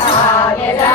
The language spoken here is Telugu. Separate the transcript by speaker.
Speaker 1: భాగ్యదా